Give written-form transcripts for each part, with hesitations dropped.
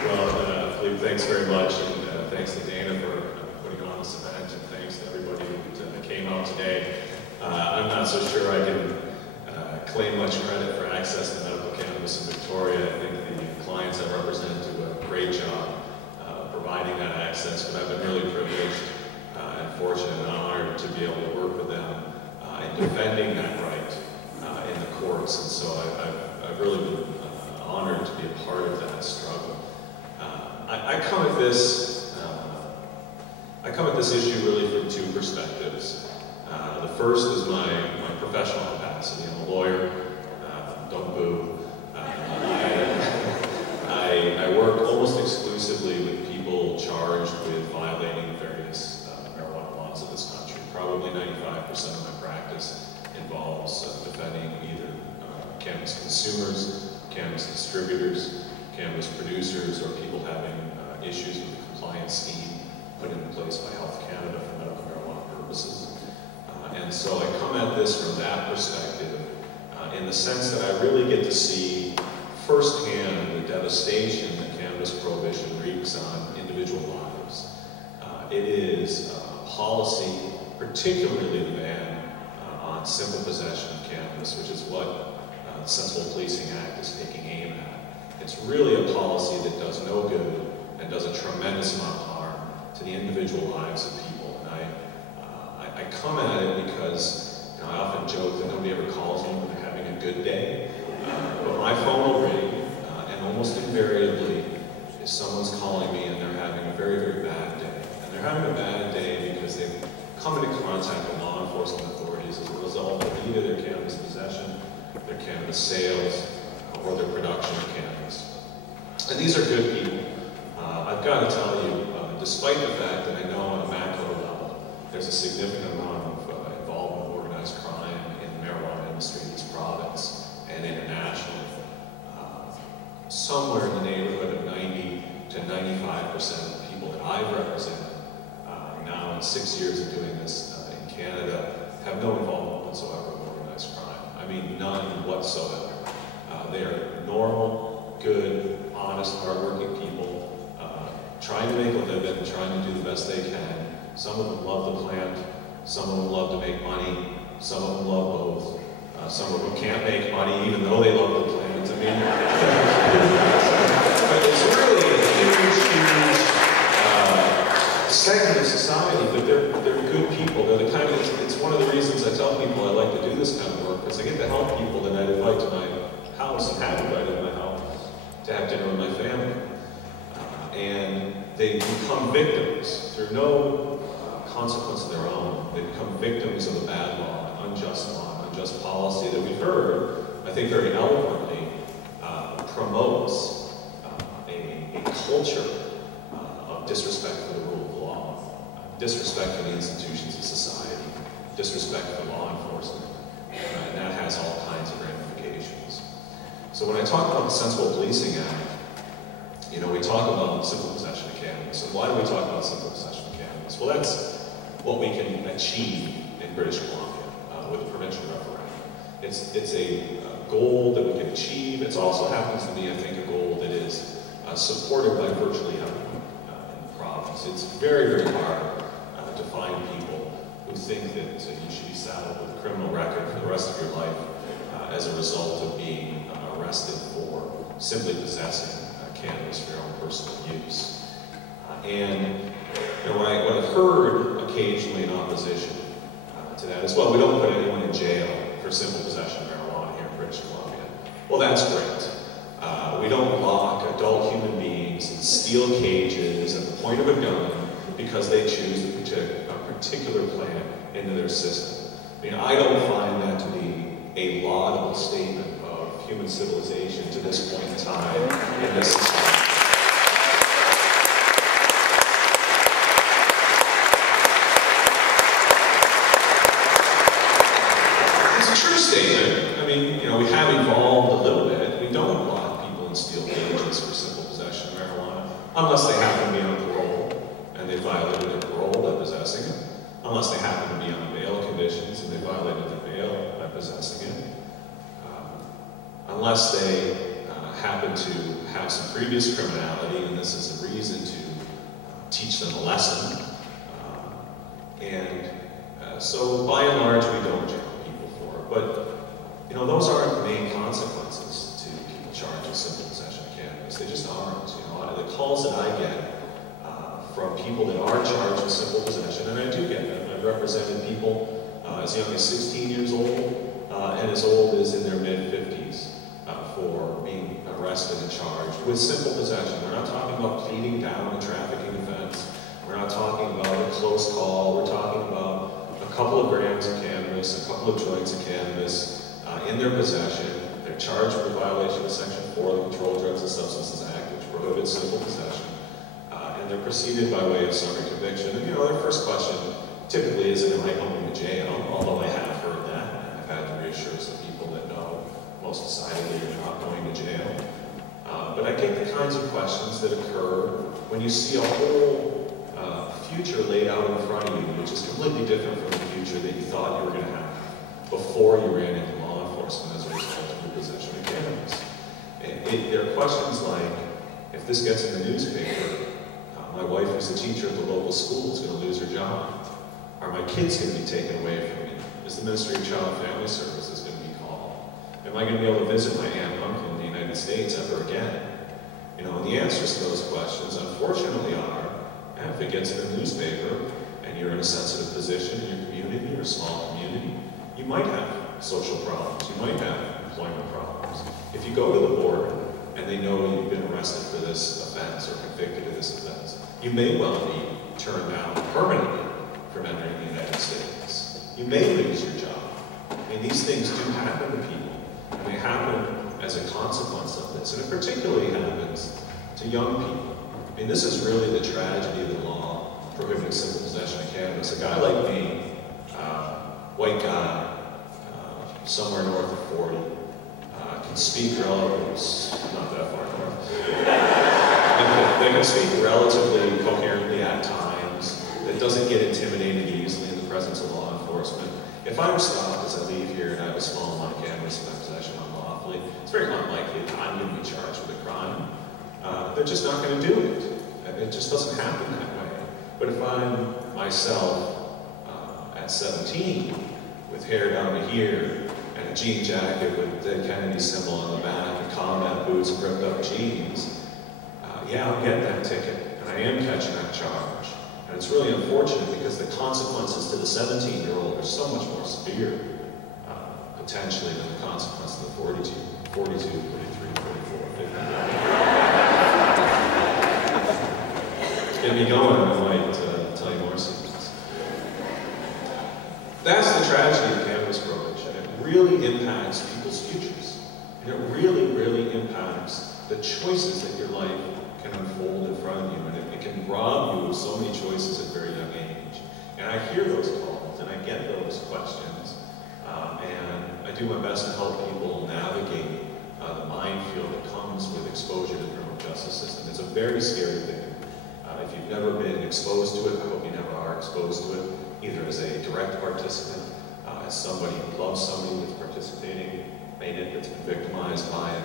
Philippe, thanks very much, and thanks to Dana for putting on this event, and thanks to everybody who came out today. I'm not so sure I can claim much credit for access to medical cannabis in Victoria. I think the clients I represent do a great job providing that access, but I've been really privileged and fortunate and honored to be able to work with them in defending that right in the courts, and so I've really been honored to be a part of that struggle. I come at this issue really from two perspectives. The first is my professional capacity. I'm a lawyer. Don't boo. I work almost exclusively with people charged with violating various marijuana laws of this country. Probably 95% of my practice involves defending either cannabis consumers, cannabis distributors, cannabis producers, or people having issues with the compliance scheme put into place by Health Canada for medical marijuana purposes. And so I come at this from that perspective in the sense that I really get to see firsthand the devastation that cannabis prohibition wreaks on individual lives. It is policy, particularly the ban on simple possession of cannabis, which is what the Sensible Policing Act is taking aim at. It's really a policy that does no good and does a tremendous amount of harm to the individual lives of people. And I come at it because I often joke that nobody ever calls me when they're having a good day, but my phone will ring, and almost invariably, if someone's calling me and they're having a very, very bad day, and they're having a bad day because they've come into contact with law enforcement authorities as a result of either their cannabis possession, their cannabis sales, or their production of cannabis. And these are good people. I've got to tell you, despite the fact that I know on a macro level, there's a significant amount of involvement of organized crime in the marijuana industry in this province and internationally. Somewhere in the neighborhood of 90 to 95% of the people that I've represented now in 6 years of doing this in Canada have no involvement whatsoever with organized crime. I mean, none whatsoever. They are normal, good, honest, hardworking people trying to make a living, trying to do the best they can. Some of them love the plant, some of them love to make money, some of them love both. Some of them can't make money even though they love the plant. I mean, but it's really a huge segment of society, but they're good people. They're the kind of, it's one of the reasons I tell people I like to do this kind of work, because I get to help people that I invite to my house and have invited to my house to have dinner with my family. And they become victims through no consequence of their own. They become victims of a bad law, an unjust policy that we've heard, I think very eloquently, promotes a culture of disrespect for the rule of law, disrespect for the institutions of society, disrespect for law enforcement, and that has all kinds of ramifications. So when I talk about the Sensible Policing Act, we talk about simple possession of cannabis. And why do we talk about simple possession of cannabis? Well, that's what we can achieve in British Columbia with the provincial referendum. It's a goal that we can achieve. It also happens to be, I think, a goal that is supported by virtually everyone in the province. It's very, very hard to find people who think that you should be saddled with a criminal record for the rest of your life as a result of being arrested for simply possessing cannabis for your own personal use. And what I've heard occasionally in opposition to that is, well, we don't put anyone in jail for simple possession of marijuana here in British Columbia. Well, that's great. We don't lock adult human beings in steel cages at the point of a gun because they choose to protect a particular plant into their system. I mean, I don't find that to be a laudable statement of human civilization to this point in time in this society. It's a true statement. I mean, we have evolved a little bit. We don't lock people in steel cages for simple possession of marijuana, unless they happen to be on parole and they violated their parole by possessing it, unless they happen to be on bail conditions and they violated their bail by possessing it. Unless they happen happen to have some previous criminality, and this is a reason to teach them a lesson. So by and large, we don't jail people for it. But you know, those aren't the main consequences to people charged with simple possession of cannabis. They just aren't. You know, the calls that I get from people that are charged with simple possession, and I do get them. I've represented people as young as 16 years old and as old as in their mid-50s for being arrested and charged with simple possession. We're not talking about pleading down a trafficking offense. We're not talking about a close call. We're talking about a couple of grams of cannabis, a couple of joints of cannabis in their possession. They're charged with a violation of Section 4 of the Controlled Drugs and Substances Act, which prohibits simple possession. And they're preceded by way of summary conviction. And you know, their first question typically isn't, am I going to jail? Although I have heard that, and I've had to reassure some people that no, most decidedly you're not going to jail. But I get the kinds of questions that occur when you see a whole future laid out in front of you, which is completely different from the future that you thought you were going to have before you ran into law enforcement as a result of your possession of cannabis. There are questions like, if this gets in the newspaper, my wife who's a teacher at the local school is going to lose her job. Are my kids going to be taken away from me? Is the Ministry of Child and Family Services going to be called? Am I going to be able to visit my aunt and uncle in the United States ever again? You know, and the answers to those questions, unfortunately, are, if it gets in the newspaper and you're in a sensitive position in your community or a small community, you might have social problems, you might have employment problems. If you go to the border and they know you've been arrested for this offense or convicted of this offense, you may well be turned down permanently from entering the United States. You may lose your job. I mean, these things do happen to people, and they happen as a consequence of this, and it particularly happens to young people. I mean, this is really the tragedy of the law prohibiting simple possession of cannabis. A guy like me, white guy, somewhere north of 40, can speak not that far north. They can speak relatively coherently at times. That doesn't get intimidated easily in the presence of law enforcement. If I'm stopped as I leave here and I have a small amount of cannabis in my possession unlawfully, it's very unlikely that I'm going to be charged with a crime. They're just not going to do it. It just doesn't happen that way. But if I'm myself at 17 with hair down to here and a jean jacket with the Kennedy symbol on the back and combat boots and ripped up jeans, yeah, I'll get that ticket and I am catching that charge. And it's really unfortunate because the consequences to the 17-year-old are so much more severe, potentially, than the consequences of the 42, 43, 44, 50. Get me going, I might tell you more secrets. That's the tragedy of cannabis prohibition. It really impacts people's futures. And it really, really impacts the choices that your life can unfold in front of you. And it can rob you of so many choices at a very young age. And I hear those calls, and I get those questions. And I do my best to help people navigate the minefield that comes with exposure to the criminal justice system. It's a very scary thing. If you've never been exposed to it, I hope you never are exposed to it, either as a direct participant, as somebody who loves somebody that's participating, that's been victimized by it.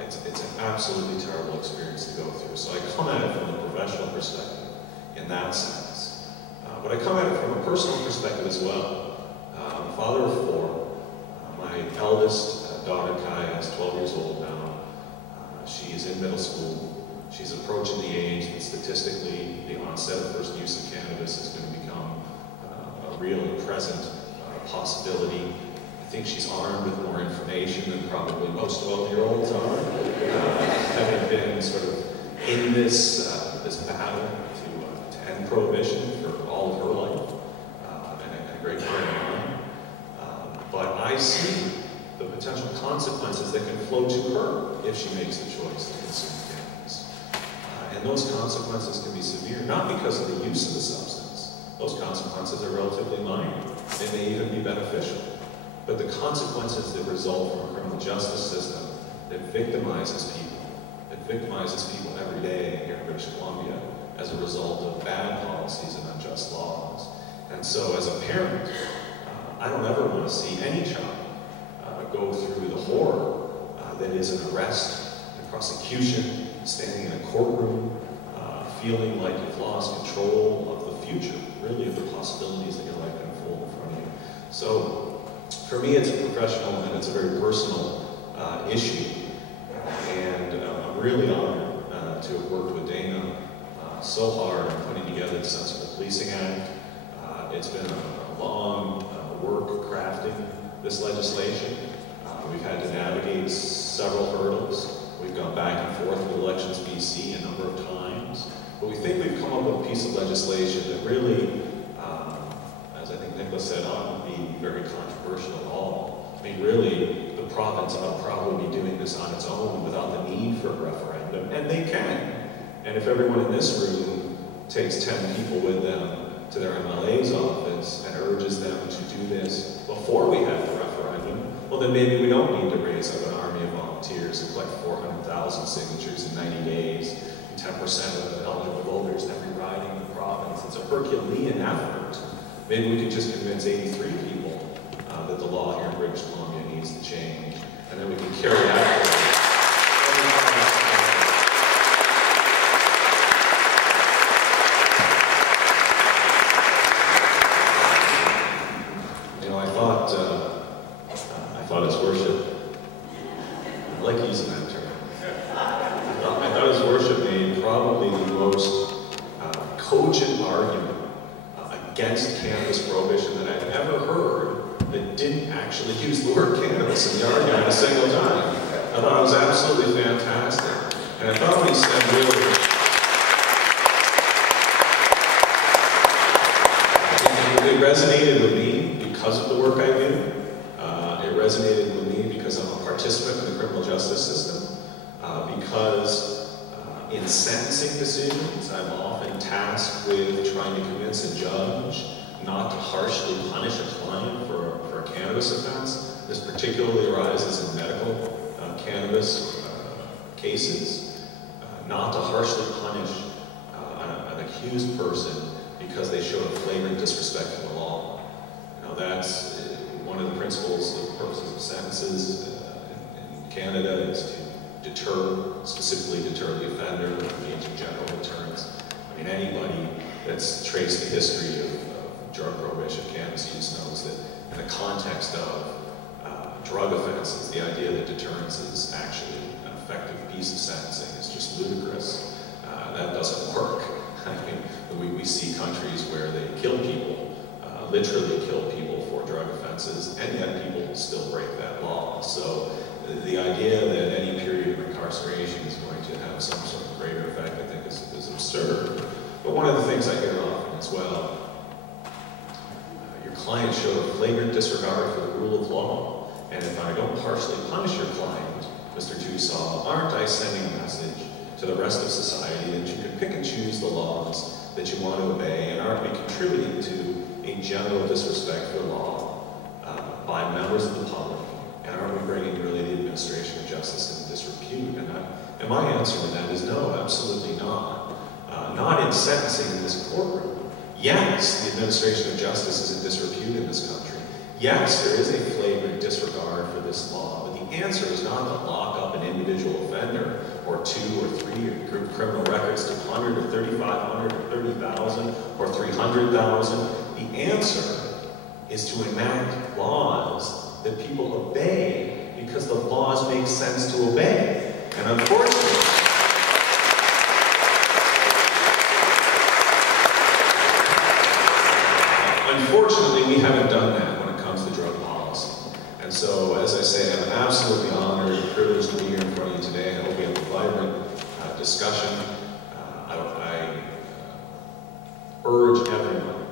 It's an absolutely terrible experience to go through. So I come at it from a professional perspective in that sense. But I come at it from a personal perspective as well. I'm a father of 4. My eldest daughter, Kaya, is 12 years old now. She is in middle school. She's approaching the age that statistically the onset of first use of cannabis is going to become a real and present possibility. I think she's armed with more information than probably most 12-year-olds are, having been sort of in this battle to end prohibition for all of her life, and a great friend of mine. But I see the potential consequences that can flow to her if she makes the choice to consume cannabis. And those consequences can be severe, not because of the use of the substance. Those consequences are relatively minor. They may even be beneficial. But the consequences that result from a criminal justice system that victimizes people every day here in British Columbia as a result of bad policies and unjust laws. And so as a parent, I don't ever want to see any child go through the horror that is an arrest and prosecution, standing in a courtroom, feeling like you've lost control of the future, really of the possibilities that your life can unfold in front of you. So for me, it's a professional and it's a very personal issue. And I'm really honored to have worked with Dana so hard on putting together the Sensible Policing Act. It's been a long work crafting this legislation. We've had to navigate several hurdles. We've gone back and forth with Elections BC a number of times. But we think we've come up with a piece of legislation that really, as I think Nicholas said, oughtn't be very controversial at all. I mean, really, the province ought to probably be doing this on its own without the need for a referendum, and they can. And if everyone in this room takes 10 people with them to their MLA's office and urges them to do this before we have the referendum, well then maybe we don't need to raise up an army of volunteers and collect 400,000 signatures in 90 days, and 10% of the eligible voters in every riding in the province. It's a Herculean effort. Maybe we could just convince 83 people that the law here in British Columbia needs to change, and then we can carry that forward. I thought his worship, I like using that term. I thought his worship made probably the most cogent argument against cannabis prohibition that I've ever heard that didn't actually use the word cannabis in the argument a single time. I thought it was absolutely fantastic. And I thought what he said really, it resonated with me because of the work I do. It resonated with me because I'm a participant in the criminal justice system. Because in sentencing decisions, I'm often tasked with trying to convince a judge not to harshly punish a client for a cannabis offense. This particularly arises in medical cannabis cases. Not to harshly punish an accused person because they showed a flagrant disrespect to the law. Now that's one of the principles of purposes of sentences in Canada is to deter, specifically deter the offender, engage in general deterrence. I mean, anybody that's traced the history of drug prohibition, cannabis use knows that in the context of drug offenses, the idea that deterrence is actually an effective piece of sentencing is just ludicrous. That doesn't work. I mean, we see countries where they kill people, literally kill people for drug offenses, and yet people still break that law. So the idea that any period of incarceration is going to have some sort of greater effect, I think, is absurd. But one of the things I hear often as well, your client showed a flagrant disregard for the rule of law, and if I don't harshly punish your client, Mr. Tousaw, aren't I sending a message to the rest of society that you can pick and choose the laws that you want to obey, and aren't we contributing to a general disrespect for the law by members of the public, and aren't we bringing really the administration of justice into disrepute? And my answer to that is no, absolutely not. Not in sentencing in this courtroom. Yes, the administration of justice is in disrepute in this country. Yes, there is a flagrant disregard for this law, but the answer is not to lock up an individual offender or 2 or 3 or group criminal records to 100 or 3,500 or 30,000 or 300,000. The answer is to enact laws that people obey because the laws make sense to obey. And unfortunately, we haven't done that when it comes to drug policy. And so, as I say, I'm absolutely honored and privileged to be here in front of you today. I hope we have a vibrant discussion. I urge everyone,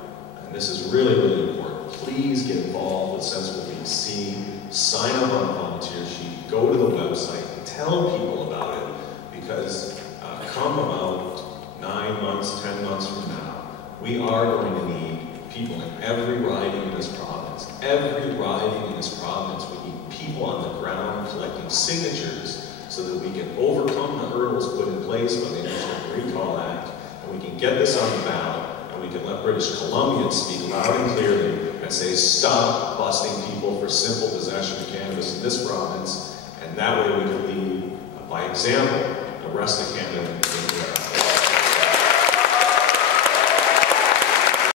and this is really, really important, please get involved with Sensible BC, sign up on a volunteer sheet, go to the website, tell people about it, because come about 9 months, 10 months from now, we are going to need people in every riding in this province. Every riding in this province, we need people on the ground collecting signatures so that we can overcome the hurdles put in place by the National Recall Act, and we can get this on the ballot, and we can let British Columbians speak loud and clearly and say, stop busting people for simple possession of cannabis in this province, and that way we can leave By example, arrest a candidate